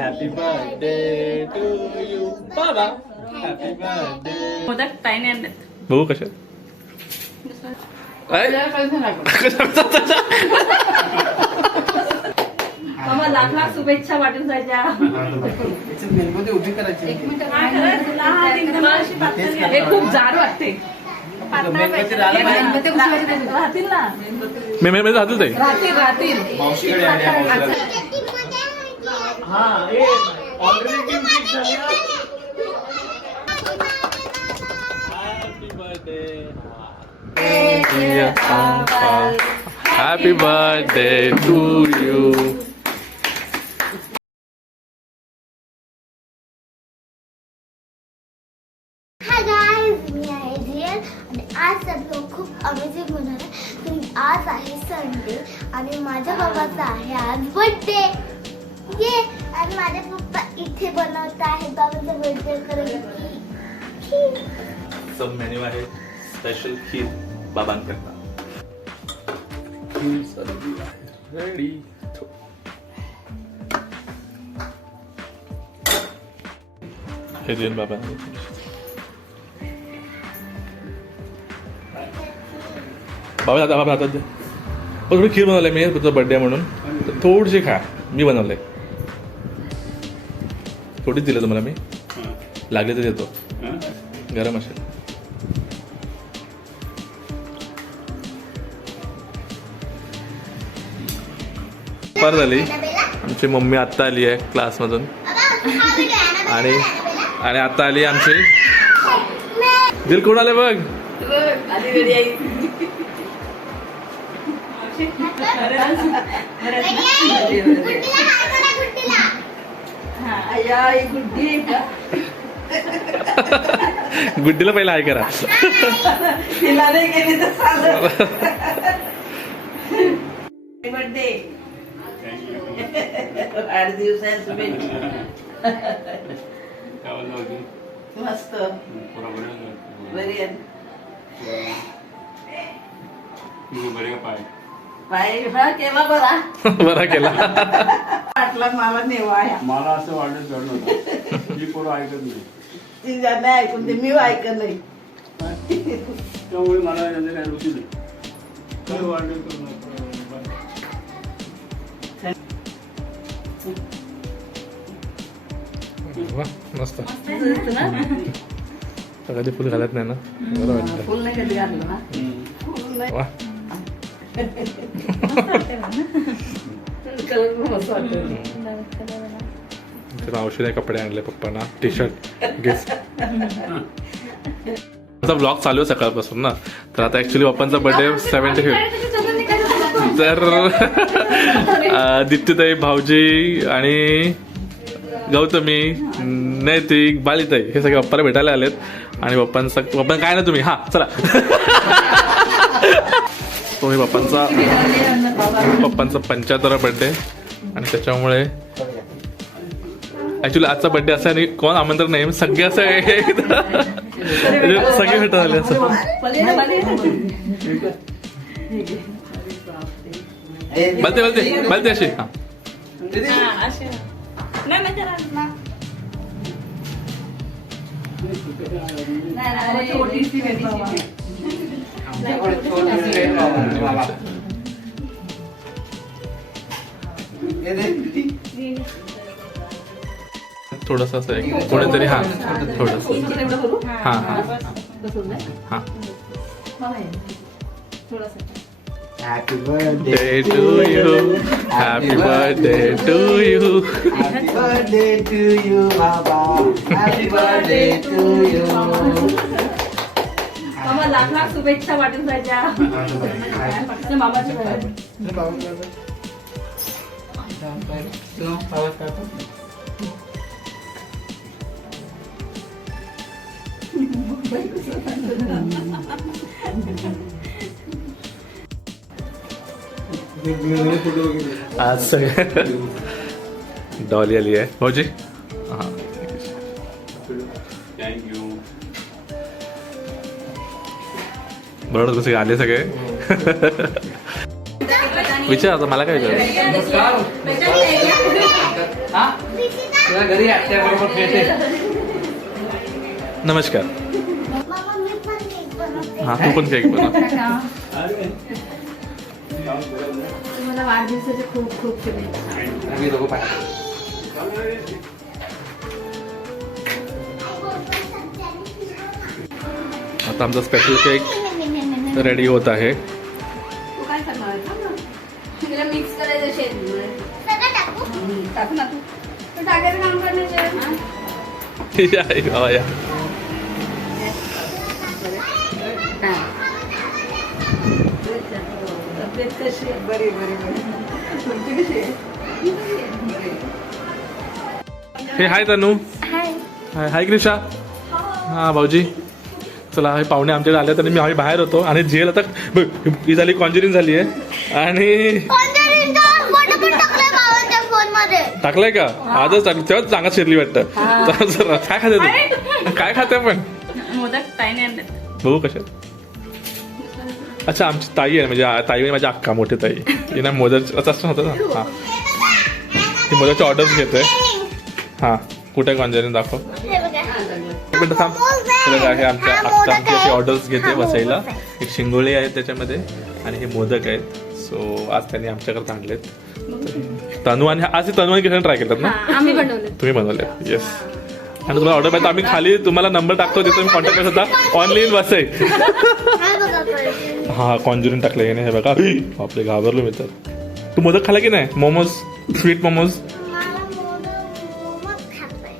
Happy birthday to you बाबा. Happy birthday. Modak ताईने आणले. बघू कशा मामा लाख लाख शुभेच्छा वाटून जायच्या. उभी करायची. हे खूप जाड वाटते. मेणबत्ती राहिला राहतील ना. मी राहतील ताई. राहतील मावशीकडे आणि मावशीला. हा हे ऑलरेडी टीम फिक्स झाली ना. Happy birthday. Happy birthday to you. Hi guys, मी आहे रियल आणि आज सब लोक खूप अमेझिंग होणार आहे. आज आहे संडे आणि माझ्या बाबाचा आहे आज बर्थडे. ये आणि माझे पप्पा इथे बनवत आहेत बाबाचा बर्थडे करायला खीर. सब मेन्यू आहे स्पेशल खीर बाबांकरता. रेडी. हे देऊन बाबा. बाबा हातात दे. थोडी खीर बनवलंय मी तुझा बर्थडे म्हणून. थोडीशी खा. मी बनवलंय. थोडीच दिलं तुम्हाला मी. लागले तर देतो. गरम असेल. दुपार झाली. आमची मम्मी आत्ता आली आहे क्लासमधून आणि आता आली आमची दिल. कोण आले बघ. गुड्डीला पहिला हाय करा. तिला नाही गेली तर चालेल. बर्थडे 8 दिवसांची शुभेच्छा. मस्त बरी आहे. पाय हा केला बरा. बरा केला. वाटला मला नेवाया. मला असं वाटत घडलं होतं ही पोरं ऐकत नाही. ती नाही ऐकून ते मी ऐकत नाही. त्यामुळे मला याचं काय रुची नाही. काय वाटत मस्त. कधी फुल घालत नाही ना. बरं वाटतं. फुल नाही कधी घातलं ना. फुल नाही. वा. कलर पण मस्त वाटतं. औषध कपडे आणले पप्पांना. T shirt gift. ब्लॉग चालू आहे सकाळपासून ना. तर आता ऍक्च्युली पप्पांचा बर्थडे 75. तर दीप्तीताई, भाऊजी आणि गौतमी, नैतिक, बालिताई हे सगळे पप्पाला भेटायला आलेत. आणि पप्पा काय ना तुम्ही. हा चला. तो मी पप्पांचा 75वा बर्थडे आणि त्याच्यामुळे ऍक्च्युली आजचा बर्थडे असा आणि कोण आमंत्रण नाही. सगळे असं सगळे भेटत आले असं. बलते अशी. हा थोडस असं आहे कोणीतरी. हा थोडस. हा हा हा. Happy birthday Day to you. Happy birthday to you. Happy birthday to you बाबा. Happy birthday to you. मामा लाख लाख शुभेच्छा वाटून जायच्या. मामाची आज सगळे डॉली आली आहे. भाऊजी हां थँक्यू. बरोबर कसे आले सगळे. विचार आता मला काय विचार. घरी आत्याबरोबर खेळते. नमस्कार. मामा मी पण केक बनवते. हा तू पण केक बनव. तुम्हाला वाढदिवसाच्या खूप खूप शुभेच्छा. आम्ही दोघं पाहिजे. आता आमचा स्पेशल केक रेडी होत आहे. तू काय करणार आहेस ना? तिला मिक्स करायचं शेत सगळं टाकू. टाकू ना तू टाकायचं काम करण्याचे. या, या, या. तब्येत कशी आहे? बरी बरी बरी. तुमची कशी आहे? हे हाय तनू. हाय. हाय हाय क्रिशा. हा भाऊजी. चला हे पाहुणे आमच्याकडे आले तर आम्ही बाहेर होतो आणि झेल आता बघ, ही झाली कॉन्जरिंग झाली आहे आणि कॉन्जरिंगचा फोटो पण टाकलाय भावांच्या फोनमध्ये. टाकलाय का? आजच टाकलं तेव्हाच चांगला शिरली वाटतं. चला, काय खाते तू? काय खाते पण मोदक ताईने आणले. बघू कशा. अच्छा आमची ताई आहे म्हणजे ताई म्हणजे माझी अक्का मोठी ताई. ही ना मोदक असं होतं ना. हां ती मोदकची ऑर्डर्स घेते. हां कुठे कॉन्जरिंग दाखव. हे बघा. एक मिनिट थांब. हे बघा, हे आमच्या अक्कांची ऑर्डर्स घेते बसायला. एक शिंगोळे आहेत त्याच्यामध्ये आणि हे मोदक आहेत. सो आज त्यांनी आमच्याकडे आणलेत. तनू आणि आज तनू आणि किशन ट्राय केलं ना. आम्ही बनवले. तुम्ही बनवले. येस. आणि तुम्हाला ऑर्डर पाहिजे आम्ही खाली तुम्हाला नंबर टाकतो तिथे तुम्ही कॉन्टॅक्ट करत होता. ऑनलाईन वसई. हे बघा पहिले. हा कॉन्जुरिंग टाकलं याने. हे बघा आपले घाबरलो मी तर. तू मोदक खाला की नाही? मोमोज स्वीट मोमोज. मला मोमोज खायचंय.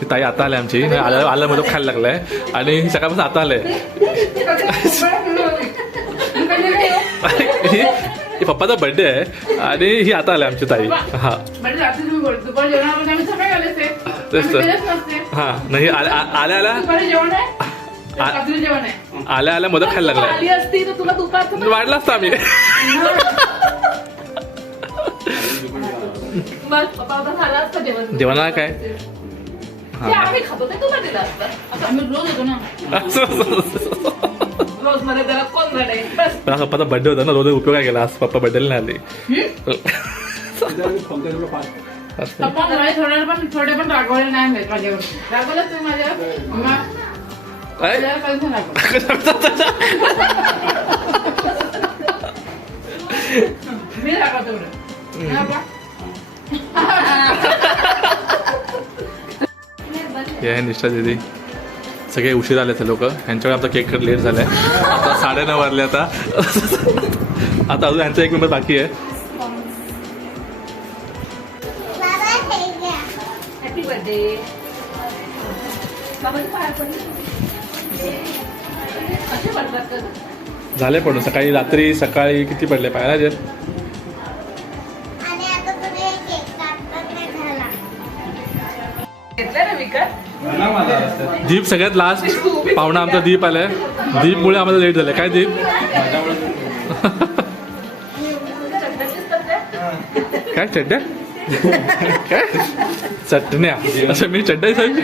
ही ताई आता आली आमची. आलं मोदक खायला लागलाय आणि ही सकाळपासून आता आलंय. ही पप्पाचा बर्थडे आहे आणि ही आता आली आमची ताई. हा तेच तर. हा नाही आल्या आल्या आल्या आल्या मोदक खायला लागलाय. वाढला असता आम्ही. जेवणाला काय? आम्ही खातो ते तुला दिलं असतं. आम्ही रोज येतो ना. रोज मध्ये त्याला कोण रडेल? पण आज पप्पाचा बर्थडे होता ना. रोज उपयोग काय केला? आज पप्पा बर्थडेला नाही आले. पप्पा थोडे पण रागवले नाही माहित माझ्यावर. रागवलं तुम्ही माझ्यावर? मी रागवतो हे निष्ठा दीदी सगळे उशीर आले ते लोक. ह्यांच्याकडे आमचा केक लेट झालाय. आता 9:30 वाजले. आता आता अजून ह्यांचा एक मेंबर बाकी आहे. Happy birthday. असे पडतात का? झाले पडून सकाळी किती पडले पाहिजे. आणि आता तुम्ही केक कापत नाही झाला. घेतलं ना विकत? दीप सगळ्यात लास्ट पाहुणा आमचा दीप आलाय. दीपमुळे आम्हाला लेट झालंय. काय दीप? काय चड्ड्या? काय चटण्या? असं मी चड्डा साहेब.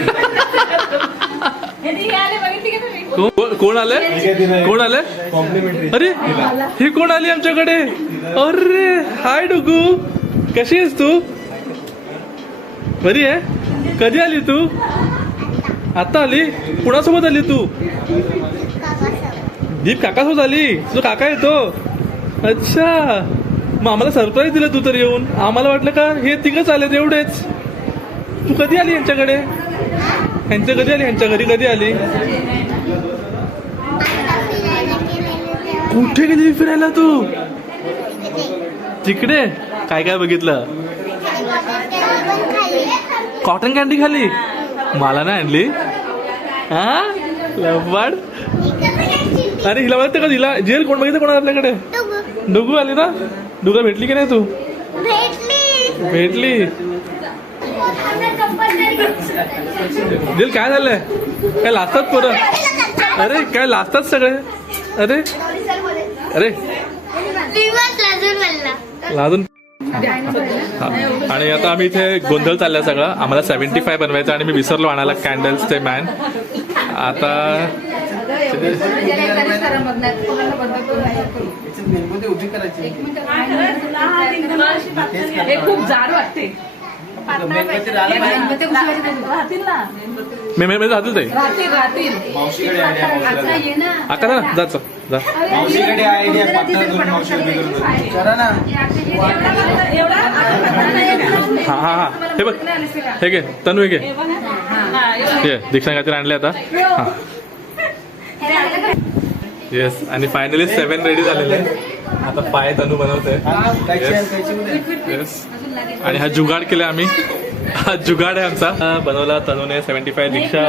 कोण आलंय? कोण आलंय? अरे ही कोण आली आमच्याकडे? अरे हाय डुगू, कशी आहेस तू? बरी आहे. कधी आली तू? आता आली. कुणासोबत आली तू? दीप काकासोबत आली. तुझा काका येतो. अच्छा मग आम्हाला सरप्राईज दिलं तू तर येऊन. आम्हाला वाटलं का हे तिघच आले एवढेच. तू कधी आली यांच्याकडे? कधी आली ह्यांच्या घरी? कधी आली? कुठे गेली फिरायला तू? तिकडे काय काय बघितलं? कॉटन कॅन्डी खाली. मला नाही आणली. हा लबाड. अरे हिला बघते का? हिला जेल कोण बघितलं? कोण आपल्याकडे? डुगू आली ना. डुगू भेटली की नाही तू? भेटली. जेल काय झालंय? काय लाजतात पोरं? अरे काय लाजतात सगळे. अरे अरे लाजून. आणि आता आम्ही इथे गोंधळ चाललाय सगळं. आम्हाला 75 बनवायचं आणि मी विसरलो आणायला कॅन्डल्स ते मॅन. आता खूप जाड वाटते. राहतील ना मी राहतील ताई राहतील मावशीकडे आयडिया आका ना जायचं जा मावशीकडे आयडिया करा ना. हा हा हा हे बघ हे घे तनू हे घे हे दीक्षा काहीतरी आणले आता हा येस आणि फायनली 7 रेडी झालेले आहे. आता पाय तनू बनवतोय येस आणि हा जुगाड केला आम्ही हा जुगाड आहे आमचा बनवला तनूने 75 दीक्षा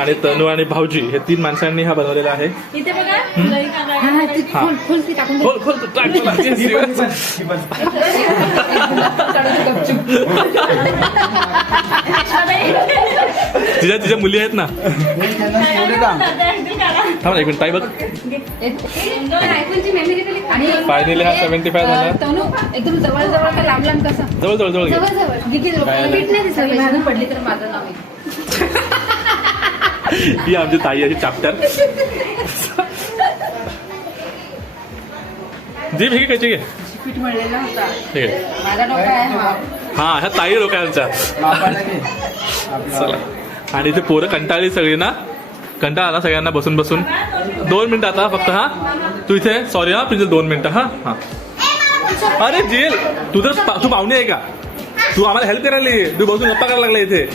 आणि तनू आणि भाऊजी हे 3 माणसांनी हा बनवलेला आहे. इथे बघा खोल खोल तू टाक तुला. तिच्या मुली आहेत ना. थांब एक मिनिट ताई बघ फायनली हा 75 झाला. तनू एकदम जवळ जवळ का लांब लांब कसं जवळ जवळ जवळ घे. पडली तर माझं नाव आहे. ही आमची ताई अशी चाप्टर जी भेगी कशी घे पीठ मळलेला होता ठीक आहे. माझा डोका आहे हा ह्या ताई लोकांच्या चला आणि इथे पोरं कंटाळली सगळी ना कंटाळा ना सगळ्यांना बसून बसून 2 मिनिटं आता फक्त हा तू इथे सॉरी हा प्लीज 2 मिनिटं हा हा अरे जेल तू पाहुणे आहे का तू आम्हाला हेल्प करायला ये तू बसून गप्पा करायला लागला इथे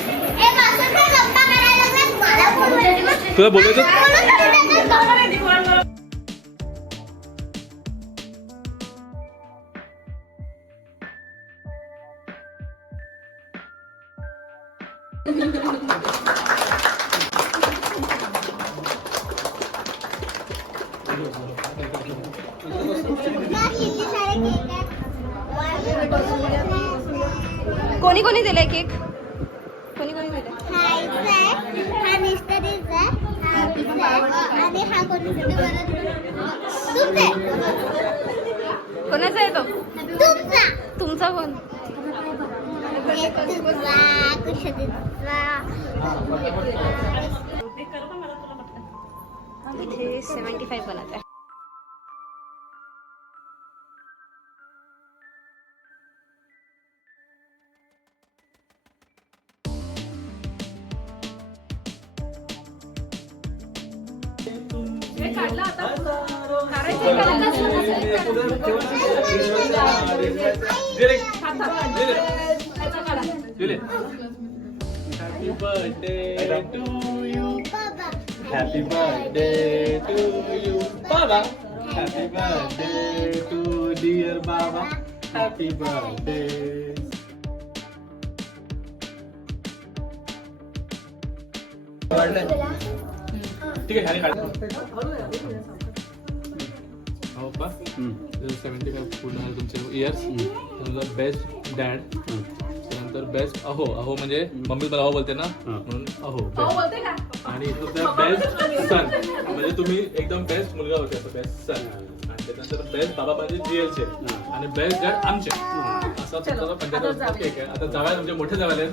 तुला बोलायचं कोणी कोणी दिलाय केक कोणी कोणी दिलाय हा मिस्टरीचा आणि हा कोणी कोणाचा आहे तो तुमचा तुमचा कोण इथे 75 बनत आहे. Happy birthday to you. Happy birthday to you, Baba. Happy birthday to dear Baba. Happy birthday. ठीक आहे खाली काढ. हो का 75 पूर्ण झाले तुमचे इयर्स. तुमचा बेस्ट डॅड त्यानंतर बेस्ट अहो म्हणजे मम्मी मला अहो बोलते ना म्हणून अहो आणि तुमचा बेस्ट सन म्हणजे तुम्ही एकदम बेस्ट मुलगा होते असं बेस्ट सन आणि त्यानंतर बेस्ट बाबा म्हणजे जीएलचे आणि बेस्ट डॅड आमचे असा तुमचा 75 केक आहे. आता जावया तुमचे मोठे जावयाले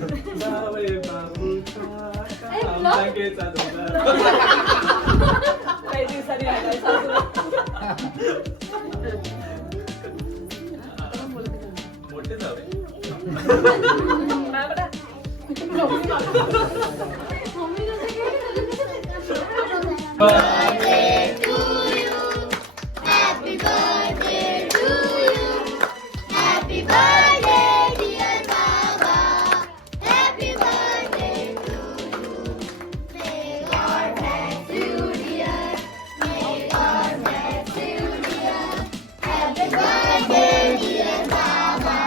मोठे जावे birthday to you. Happy birthday to you. Happy birthday dear Baba. Happy birthday to you. May God bless you dear. May God bless you dear. Happy birthday dear Baba.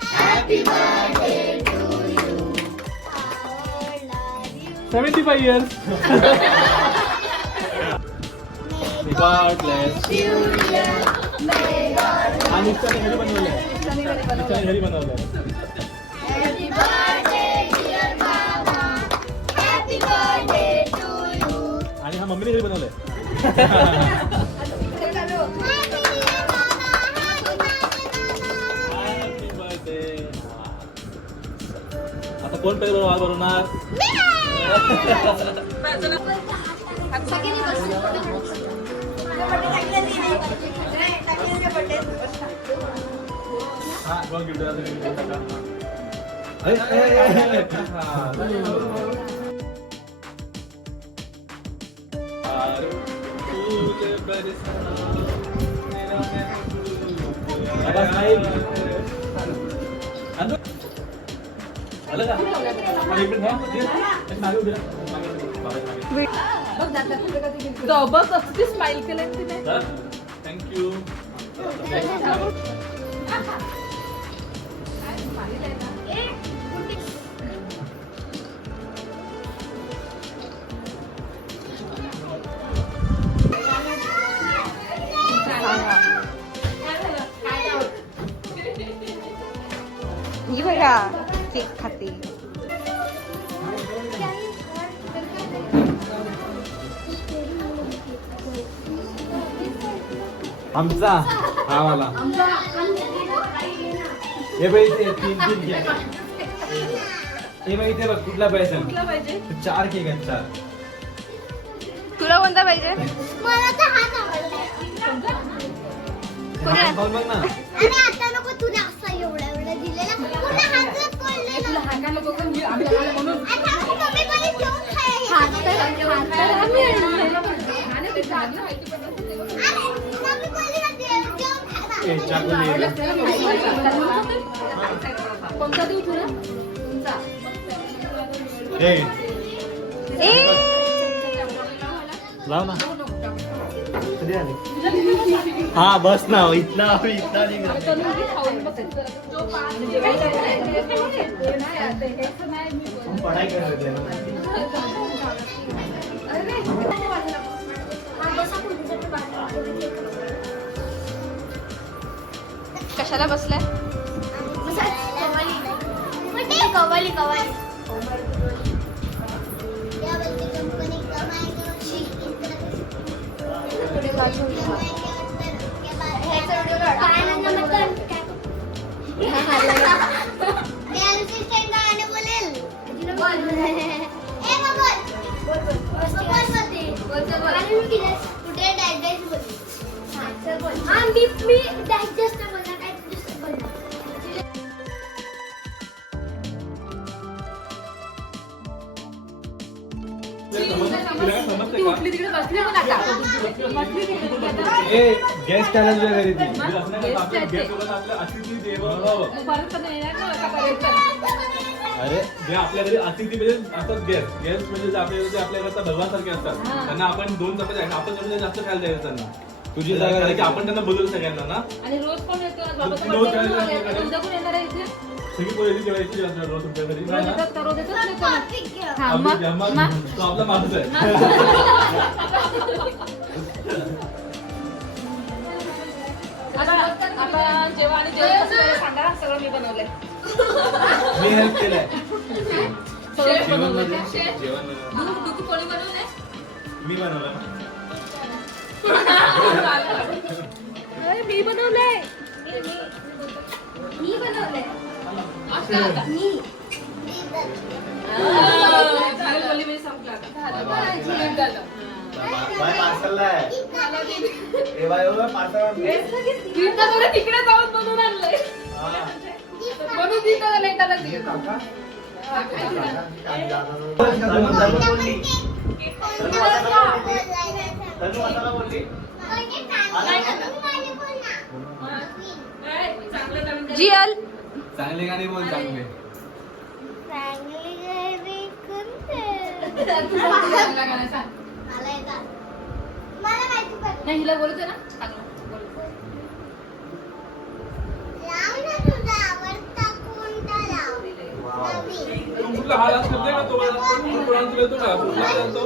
Happy birthday to you. I love you. 75 years. God bless you. आणि घरी बनवलंय घरी बनवलंय. Happy birthday dear Baba. Happy birthday to you. आणि हा मम्मीने घरी बनवलंय. Happy birthday. आता कोण पहिले बनवणार हा कोण गिफ्ट बस असती स्माइल केलं तिने. थँक्यू. ही बघा केक खाते. आमचा हा वाला हे बाई ते तीन घ्या. हे बाई ते बघ कुठला पाहिजे. 4 केक आहेत 4. तुला कोणता पाहिजे? मला तर हाच आवडला. कोणी आहे? खाऊन बघ ना. आणि आता नको तुला असा एवढा एवढा दिलेला पूर्ण हातच पडलेला. आता नको मम्मी मला घेऊन खायला. हात तर आम्ही आणलेला पडतो. मम्मी पहिली ना जेवण खायला. ए, चाकू दे. कोणता देऊ तुला? ए, ए लाव ना. कधी आली? हा बस ना इथला निघा. पढाई करत आहे ना. कशाला बसलाय? कवाली कवाली या बोलते कंपनी कमाएगी उसी ती उठली तिकडे बसली पण आता. बसली तिकडे. ए गेस्ट आला तुझ्या घरी ती. परत पण येणार ना आता करायचं. अरे जे आपल्या घरी अतिथी म्हणजे असतात गेस्ट. गेस्ट म्हणजे जे आपल्या घरचा भगवान सारखे असतात. त्यांना आपण 2 चपाती आपण चपाती जास्त खायला द्यायचं त्यांना. तुझी जागा कारण की आपण त्यांना बोलवलं सगळ्यांना ना. आणि रोज कोण येतो ना बाबाचा रोज birthday येणार कोण आहे. उद्या कोण येणार आहे इथे? सगळी पोळी जेवायची असणार रोज तुमच्या घरी. रोज येतात का? रोज येतच नाही कोण. हा, आम्ही मग जेव्हा- तो आपला माणूस आहे. आता जेव्हा आणि जेवण कसं करायचं सांगा ना. सगळं मी बनवलंय. मी हेल्प केलंय. शेफ जेवण बनवलंय. मध्ये शेफ. जेवण तू कोणी बनवलंय? मी बनवलं ना. अरे, मी बनवलंय. मी बनवलंय. असं आता. झालं बोली मी संपला आता. बाय पार्सलला आहे. ए बाय ओ पार्सल. गीता बरं तिकडे जाऊन बनवून आणलंय. म्हणून गीता लेटाला दिली. जियल चांगले गाणे बोल चांगले. नाही हिला बोलतोय ना चांगलं. तू कुठला हाल असतो का तो कोणाला तुला येतो का कुठला हाल असतो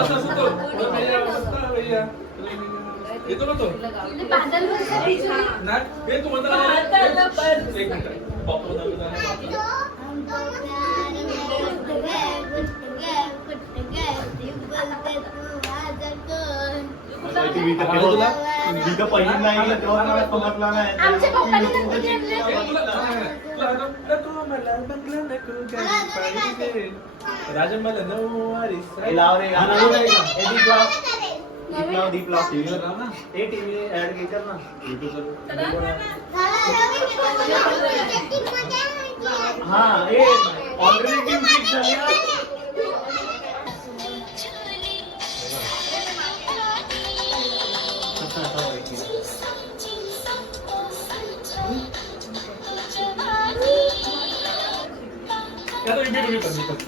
असं असं तो भैया येतो ना तो नाही हे तू म्हणता एक मिनिट पहिली नाही समजला नाही. आमच्या पप्पाने तर कधी आणले? राजन मला नऊवारी लाव रे गाणं लाव रे. ए दीप लाव दीप लाव टीव्हीवर लाव ना. ए टीव्ही ऍड घे कर ना. युट्यूबवर मला हा ऑलरेडी टीम फिक्स झाली ना. या तो repeat मी करतो.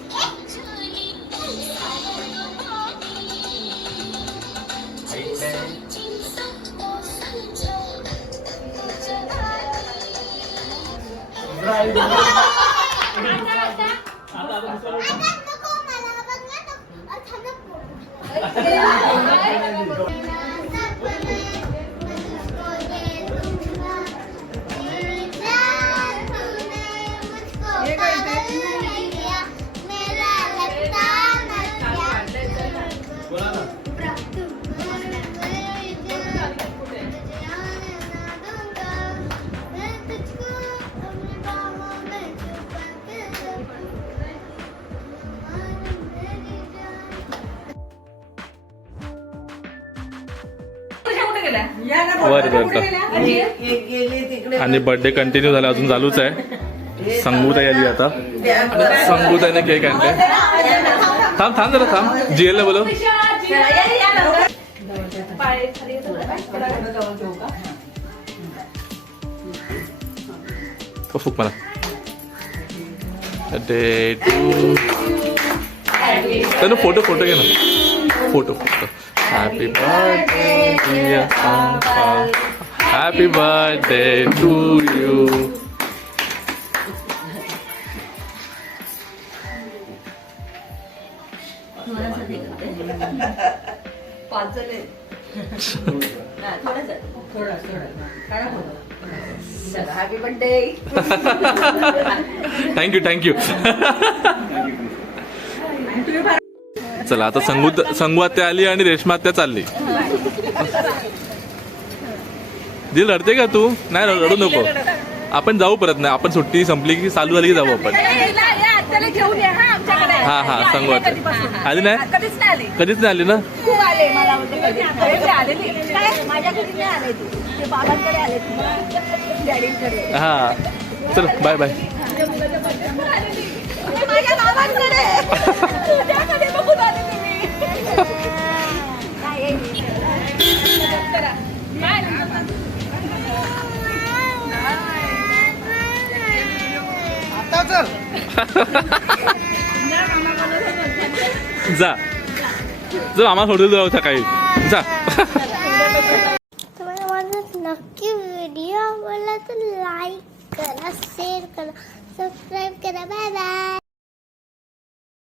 वर आणि बर्थडे कंटिन्यू झाला, अजून चालूच आहे. संगूताई आली आता. संगूताईने केक आणलाय. थांब जरा थांब. जीएल बोलव. तो फुक मला. Birthday to. त्यानं फोटो घे ना. Photo. Happy birthday dear Uncle. Happy birthday to you. Happy birthday. Thank you. चला आता संगू आत्या आली आणि रेश्मा आत्या चालली. दिल रडते का तू? नाही रडू नको. आपण जाऊ परत. नाही आपण सुट्टी संपली की चालू झाली की जाऊ आपण. हा संगू आत्या आली नाही. कधीच नाही आली ना. हा चल बाय बाय. जा आम्हाला सोडून जाऊ सकाळी. जा. तुम्हाला माझा नक्की व्हिडिओ आवडला तर लाईक करा, शेअर करा, सबस्क्राईब करा. Bye bye.